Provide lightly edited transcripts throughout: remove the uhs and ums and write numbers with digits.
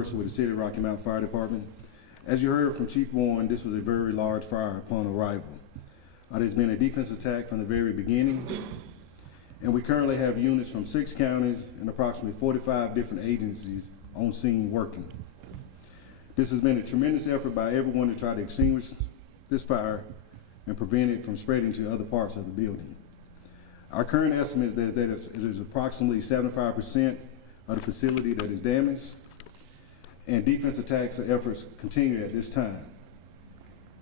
spokesperson with the City of Rocky Mount Fire Department. As you heard from Chief Warren, this was a very large fire upon arrival. There's been a defense attack from the very beginning, and we currently have units from 6 counties and approximately 45 different agencies on scene working. This has been a tremendous effort by everyone to try to extinguish this fire and prevent it from spreading to other parts of the building. Our current estimate is that it is approximately 75% of the facility that is damaged, and defense attacks efforts continue at this time.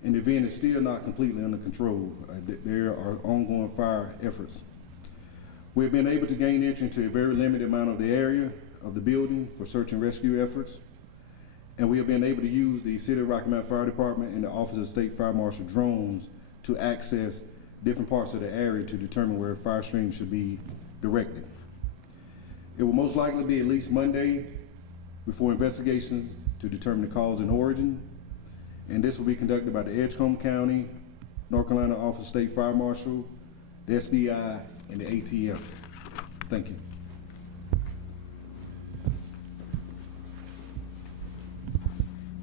And the event is still not completely under control. There are ongoing fire efforts. We've been able to gain entry into a very limited amount of the area of the building for search and rescue efforts, and we have been able to use the City of Rocky Mount Fire Department and the Office of State Fire Marshal drones to access different parts of the area to determine where fire streams should be directed. It will most likely be at least Monday before investigations to determine the cause and origin, and this will be conducted by the Edgecombe County, North Carolina Office of State Fire Marshal, the SBI, and the ATF. Thank you.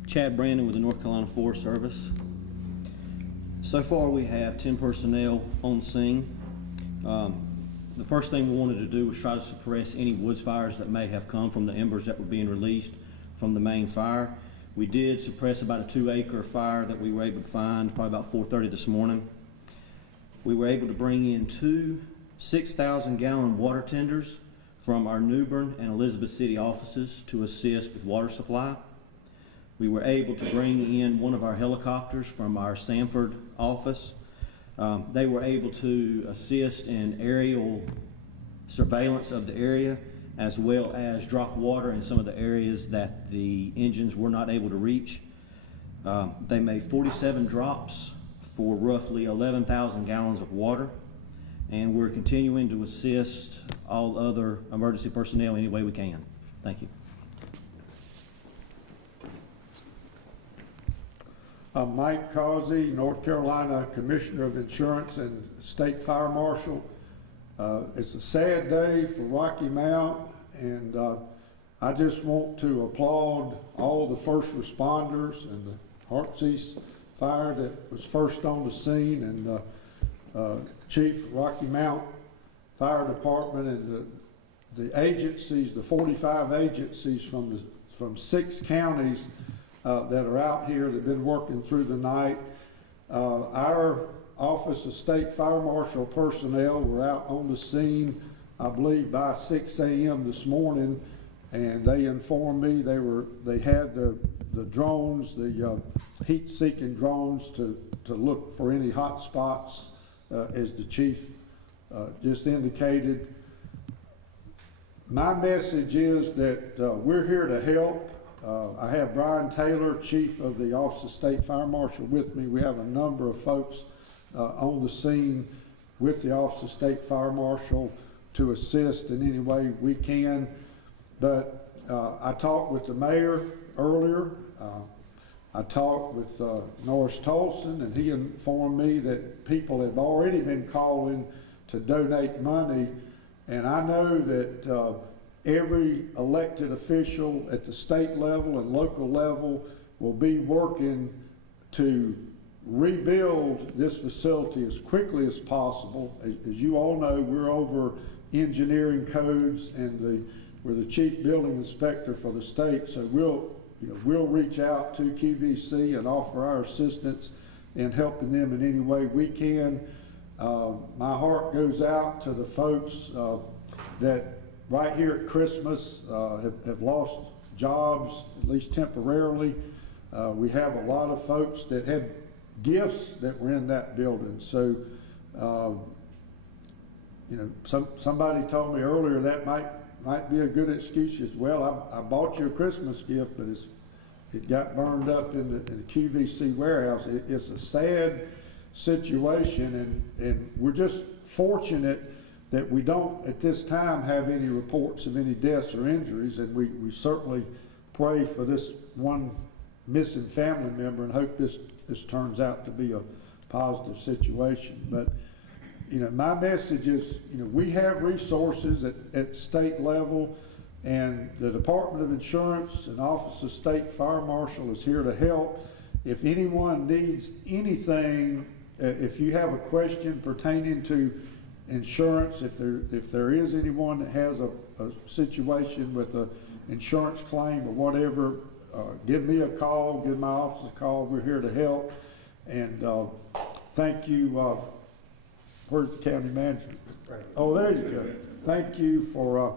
Chad Brandon with the North Carolina Forest Service. So far we have 10 personnel on scene. The first thing we wanted to do was try to suppress any woods fires that may have come from the embers that were being released from the main fire. We did suppress about a 2-acre fire that we were able to find probably about 4:30 this morning. We were able to bring in 2 6,000-gallon water tenders from our New Bern and Elizabeth City offices to assist with water supply. We were able to bring in one of our helicopters from our Sanford office. They were able to assist in aerial surveillance of the area, as well as drop water in some of the areas that the engines were not able to reach. They made 47 drops for roughly 11,000 gallons of water, and we're continuing to assist all other emergency personnel any way we can. Thank you. I'm Mike Causey, North Carolina Commissioner of Insurance and State Fire Marshal. It's a sad day for Rocky Mount, and I just want to applaud all the first responders and the Heartsease Fire that was first on the scene, and Chief Rocky Mount Fire Department and the agencies, the 45 agencies from 6 counties that are out here that have been working through the night. Our Office of State Fire Marshal personnel were out on the scene, I believe, by 6 a.m. this morning, and they informed me they had the drones, the heat-seeking drones, to look for any hot spots, as the chief just indicated. My message is that we're here to help. I have Brian Taylor, Chief of the Office of State Fire Marshal, with me. We have a number of folks on the scene with the Office of State Fire Marshal to assist in any way we can. But I talked with the mayor earlier. I talked with Norris Tolson, and he informed me that people have already been calling to donate money. And I know that every elected official at the state level and local level will be working to rebuild this facility as quickly as possible. As you all know, we're over engineering codes, and we're the chief building inspector for the state, so we'll reach out to QVC and offer our assistance in helping them in any way we can. My heart goes out to the folks that right here at Christmas have lost jobs, at least temporarily. We have a lot of folks that had gifts that were in that building. So, somebody told me earlier that might be a good excuse as well. I bought you a Christmas gift, but it got burned up in the QVC warehouse. It's a sad situation, and we're just fortunate that we don't at this time have any reports of any deaths or injuries, and we certainly pray for this one missing family member and hope this turns out to be a positive situation. But my message is, we have resources at state level, And the Department of Insurance and Office of State Fire Marshal is here to help. If anyone needs anything, if you have a question pertaining to insurance, if there is anyone that has a situation with a insurance claim or whatever, give me a call, give my office a call. We're here to help. And thank you. Where's the county manager? Oh, there you go. Thank you for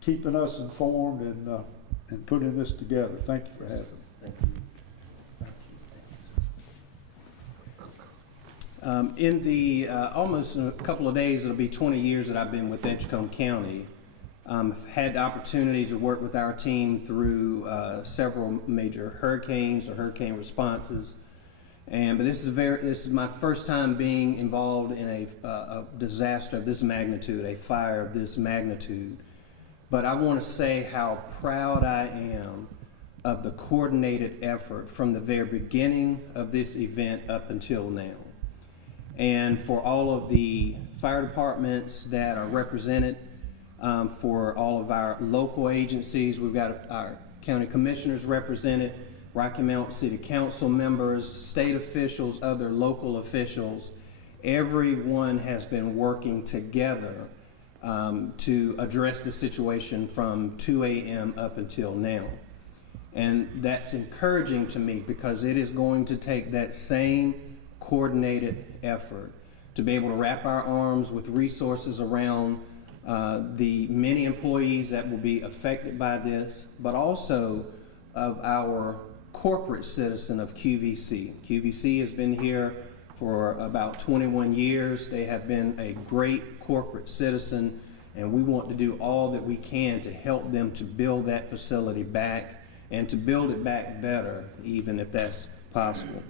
keeping us informed and putting this together. Thank you for having me. Thank you. In the almost a couple of days, it'll be 20 years that I've been with Edgecombe County. I've had the opportunity to work with our team through several major hurricanes or hurricane responses. But this is my first time being involved in a disaster of this magnitude, a fire of this magnitude. But I want to say how proud I am of the coordinated effort from the very beginning of this event up until now. And for all of the fire departments that are represented, for all of our local agencies, we've got our county commissioners represented, Rocky Mount City Council members, state officials, other local officials. Everyone has been working together to address the situation from 2 a.m. up until now. And that's encouraging to me because it is going to take that same coordinated effort to be able to wrap our arms with resources around the many employees that will be affected by this, but also of our corporate citizen of QVC. QVC has been here for about 21 years. They have been a great corporate citizen, and we want to do all that we can to help them to build that facility back and to build it back better, even if that's possible.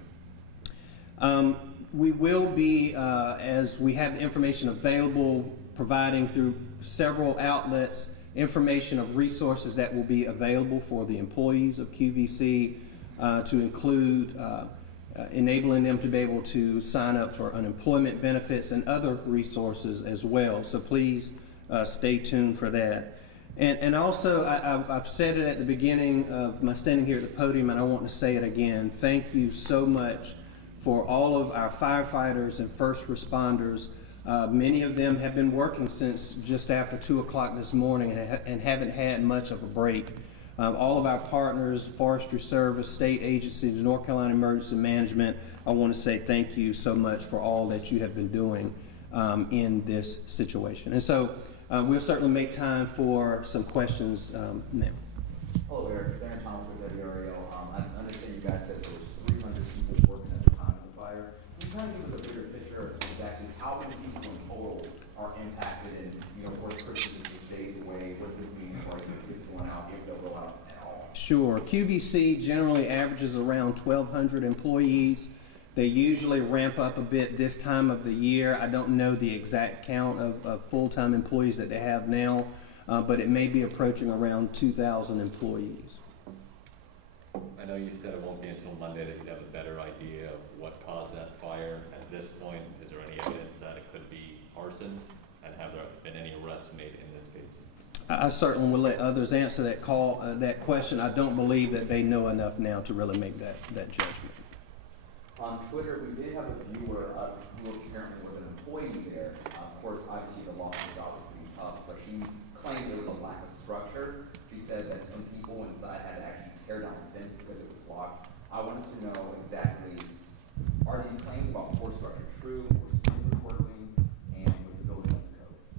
We will be, as we have the information available, providing through several outlets information of resources that will be available for the employees of QVC, to include enabling them to be able to sign up for unemployment benefits and other resources as well. So please stay tuned for that. And also, I've said it at the beginning of my standing here at the podium, and I want to say it again. Thank you so much for all of our firefighters and first responders. Many of them have been working since just after 2 o'clock this morning and haven't had much of a break. All of our partners, Forestry Service, state agencies, North Carolina Emergency Management, I want to say thank you so much for all that you have been doing in this situation. And so we'll certainly make time for some questions now. Hello, Eric. Aaron Thomas with WRAL. I understand you guys said there was 300 people working at the time of the fire. Can you kind of give us a bigger picture of exactly how many people in total are impacted, and of course, Christmas is just days away. What does this mean for the kids going out, if they'll go out at all? Sure. QVC generally averages around 1,200 employees. They usually ramp up a bit this time of the year. I don't know the exact count of full-time employees that they have now, but it may be approaching around 2,000 employees. I know you said it won't be until Monday that you'd have a better idea of what caused that fire. At this point, is there any evidence that it could be arson? And have there been any arrests made in this case? I certainly will let others answer that question. I don't believe that they know enough now to really make that judgment. On Twitter, we did have a viewer who apparently was an employee there. Of course, obviously the loss of the job was pretty tough, but she claimed there was a lack of structure. She said that some people inside had to actually tear down the fence because it was locked. I wanted to know exactly, are these claims about poor structure true, or sprinklers working, and was the building up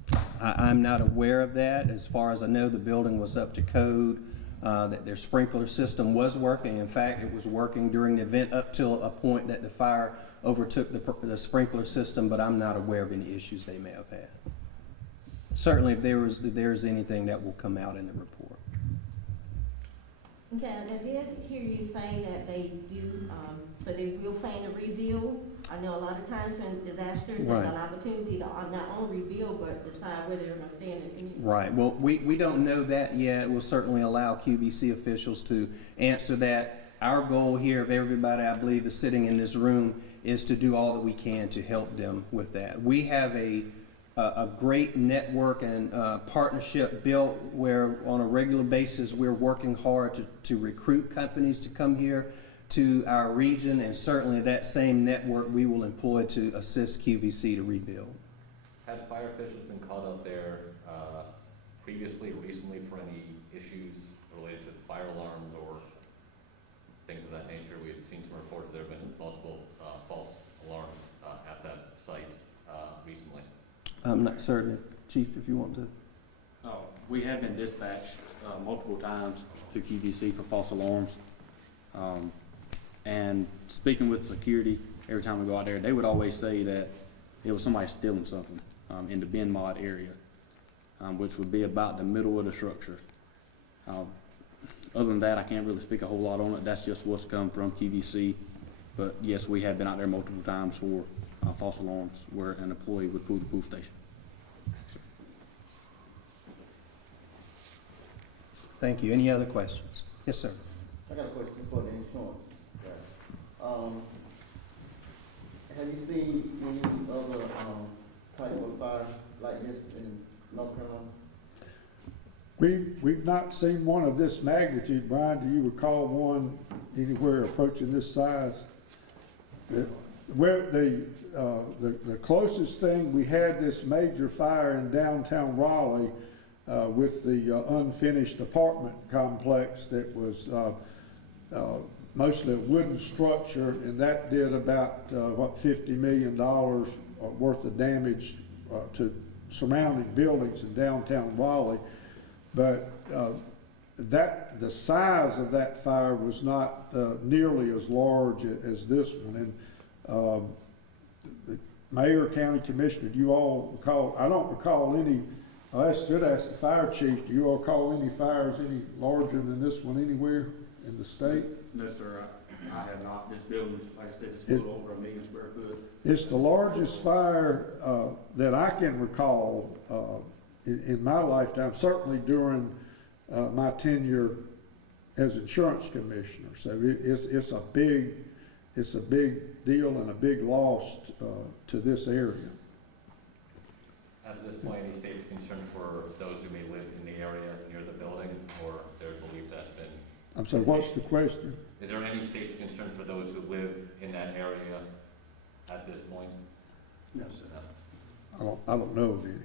to code? I'm not aware of that. As far as I know, the building was up to code. That their sprinkler system was working. In fact, it was working during the event up till a point that the fire overtook the sprinkler system, but I'm not aware of any issues they may have had. Certainly, if there's anything that will come out in the report. Okay, and I did hear you say that they do, so they will plan to rebuild. I know a lot of times when disasters, Right. there's an opportunity to not only rebuild, but decide whether they're going to stay in the community. Right. Well, we don't know that yet. We'll certainly allow QVC officials to answer that. Our goal here of everybody, I believe, is sitting in this room is to do all that we can to help them with that. We have a a great network and partnership built where on a regular basis we're working hard to recruit companies to come here to our region, and certainly that same network we will employ to assist QVC to rebuild. Had fire officials been called out there previously or recently for any issues related to fire alarms or things of that nature? We had seen some reports that there have been multiple false alarms at that site recently. I'm not certain, Chief, if you want to. We have been dispatched multiple times to QVC for false alarms. And speaking with security, every time we go out there, they would always say that it was somebody stealing something in the bin mod area, which would be about the middle of the structure. Other than that, I can't really speak a whole lot on it. That's just what's come from QVC. But yes, we have been out there multiple times for false alarms where an employee would pull the pull station. Thank you. Any other questions? Yes, sir. I got a question for the insurance guy. Have you seen any other type of fire like this in North Carolina? We've not seen one of this magnitude. Brian, do you recall one anywhere approaching this size? Where the closest thing, we had this major fire in downtown Raleigh with the unfinished apartment complex that was mostly a wooden structure, and that did about $50 million worth of damage to surrounding buildings in downtown Raleigh. But the size of that fire was not nearly as large as this one. And the Mayor, County Commissioner, do you all recall? I don't recall any. I should ask the fire chief. Do you all recall any fires any larger than this one anywhere in the state? No, sir, I have not. This building, like I said, is a little over 1 million square foot. It's the largest fire that I can recall in my lifetime, certainly during my tenure as insurance commissioner. So it's a big deal and a big loss to this area. At this point, any state of concern for those who may live in the area near the building, or there's belief that's been? I'm sorry, what's the question? Is there any state of concern for those who live in that area at this point? No, sir. I don't know of any. I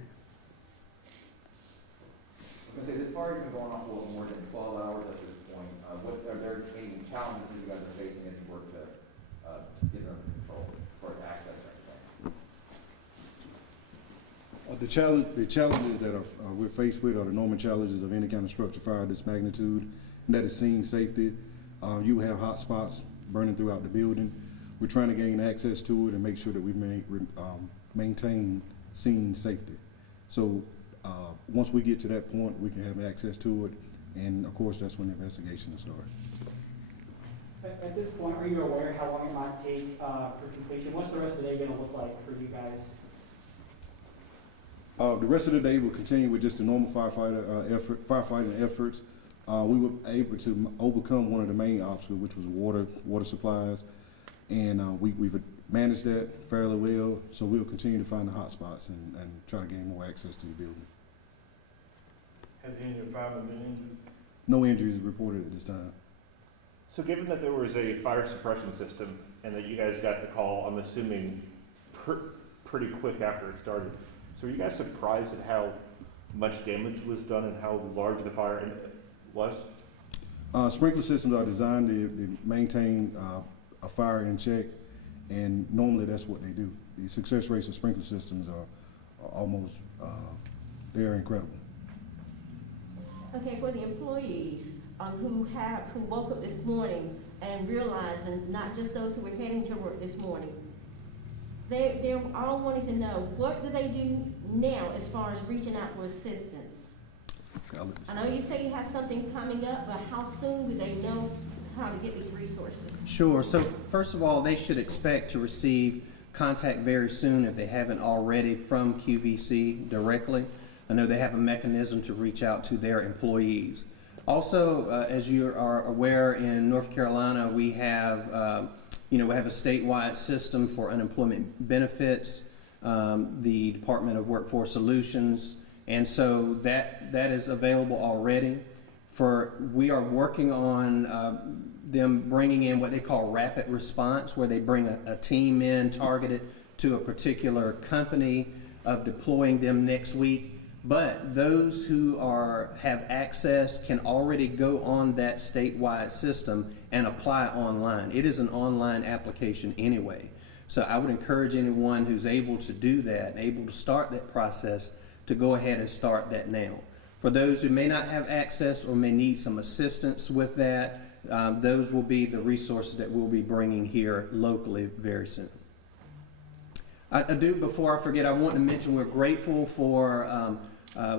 was gonna say, this fire has been going on for more than 12 hours at this point. Are there any challenges that you guys are facing as you work to get them under control as far as access or anything? The challenges that we're faced with are the normal challenges of any kind of structure fire of this magnitude, and that is scene safety. You have hot spots burning throughout the building. We're trying to gain access to it and make sure that we maintain scene safety. So once we get to that point, we can have access to it, and of course, that's when the investigation will start. At this point, are you aware how long it might take for completion? What's the rest of the day going to look like for you guys? The rest of the day will continue with just the normal firefighting efforts. We were able to overcome one of the main obstacles, which was water supplies, and we've managed that fairly well. So we'll continue to find the hot spots and try to gain more access to the building. Has any of your firemen been injured? No injuries reported at this time. So given that there was a fire suppression system and that you guys got the call, I'm assuming pretty quick after it started, so are you guys surprised at how much damage was done and how large the fire was? Sprinkler systems are designed to maintain a fire in check, and normally that's what they do. The success rates of sprinkler systems are almost, they're incredible. Okay, for the employees who woke up this morning and realized, and not just those who were heading to work this morning, they're all wanting to know, what do they do now as far as reaching out for assistance? I know you say you have something coming up, but how soon do they know how to get these resources? Sure. So first of all, they should expect to receive contact very soon if they haven't already from QVC directly. I know they have a mechanism to reach out to their employees. Also, as you are aware, in North Carolina, we have, we have a statewide system for unemployment benefits. the Department of Workforce Solutions, and so that is available already. We are working on them bringing in what they call rapid response, where they bring a team in targeted to a particular company, of deploying them next week. But those who have access can already go on that statewide system and apply online. It is an online application anyway. So I would encourage anyone who's able to do that and able to start that process to go ahead and start that now. For those who may not have access or may need some assistance with that, those will be the resources that we'll be bringing here locally very soon. I do, before I forget, I want to mention we're grateful for,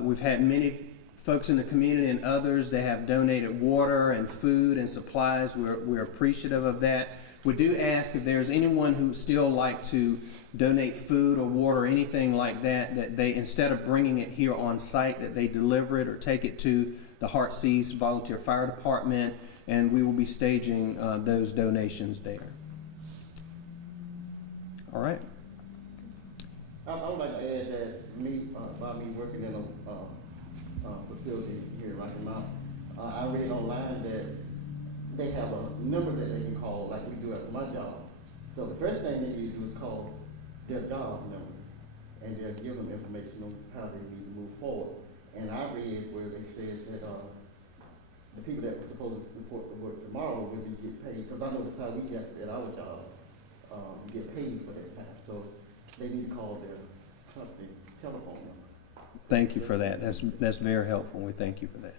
we've had many folks in the community and others that have donated water and food and supplies. We're appreciative of that. We do ask if there's anyone who would still like to donate food or water or anything like that, that they, instead of bringing it here on site, that they deliver it or take it to the Heartsease Volunteer Fire Department, and we will be staging those donations there. All right. I would like to add that by me working in a facility here in Rocky Mount, I read online that they have a number that they can call, like we do at my job. So the first thing they need to do is call their job number, and they'll give them information on how they need to move forward. And I read where they said that the people that were supposed to report to work tomorrow will be get paid, because I know that's how we get at our job, get paid for that time. So they need to call their company telephone number. Thank you for that. That's very helpful. We thank you for that.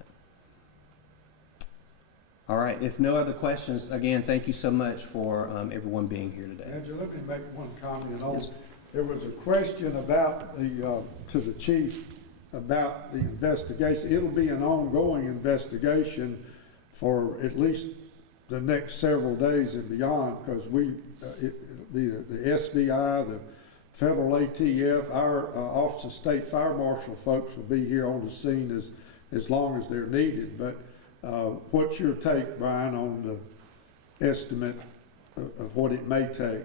All right. If no other questions, again, thank you so much for everyone being here today. Angela, let me make one comment on. Yes. There was a question about to the chief about the investigation. It'll be an ongoing investigation for at least the next several days and beyond, because the SBI, the Federal ATF, our Office of State Fire Marshal folks will be here on the scene as long as they're needed. But what's your take, Brian, on the estimate of what it may take?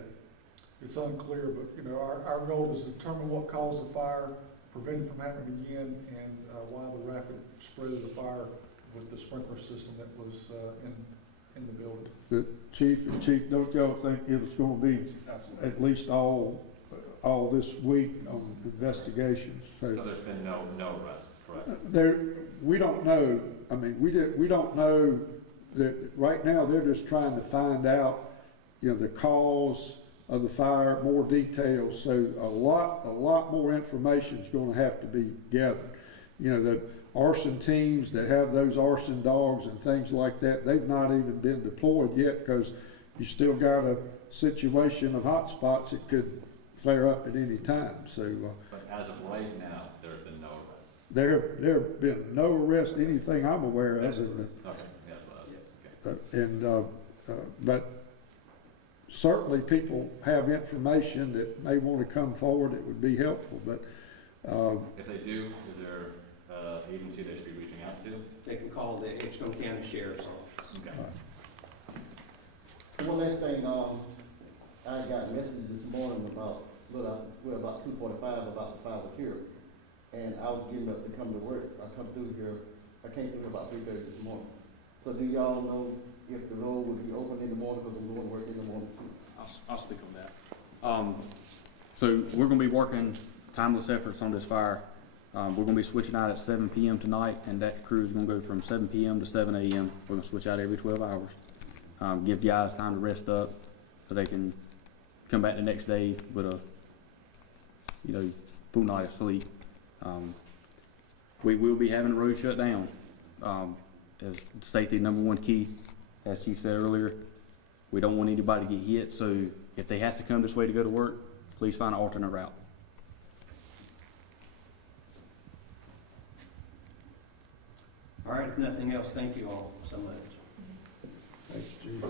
It's unclear, but you know, our goal is to determine what caused the fire, prevent it from happening again, and why the rapid spread of the fire with the sprinkler system that was in the building. The Chief, don't y'all think it was going to be at least all this week on investigations? So there's been no arrests, correct? We don't know. I mean, we don't know that right now. They're just trying to find out, you know, the cause of the fire, more details. So a lot more information is going to have to be gathered. You know, the arson teams that have those arson dogs and things like that, they've not even been deployed yet, because you still got a situation of hot spots that could flare up at any time. So, but as of right now, there have been no arrests. There have been no arrests, anything I'm aware of. But certainly people have information that may want to come forward that would be helpful. But if they do, is there an agency they should be reaching out to? They can call the Edgecombe County Sheriff's Office. Okay. One last thing, I got a message this morning about 2:45 about the fire was here, and I was getting up to come to work. I came through here about 3:30 this morning. So do y'all know if the road would be open in the morning, because I'm going to work in the morning too? I'll speak on that. So we're going to be working timeless efforts on this fire. We're going to be switching out at 7 p.m. tonight, and that crew is going to go from 7 p.m. to 7 a.m. We're going to switch out every 12 hours. Give guys time to rest up so they can come back the next day with a, full night of sleep. We will be having the road shut down. As safety #1 key, as Chief said earlier, we don't want anybody to get hit, so if they have to come this way to go to work, please find an alternate route. All right, if nothing else, thank you all so much. Thanks, Chief. All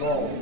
right,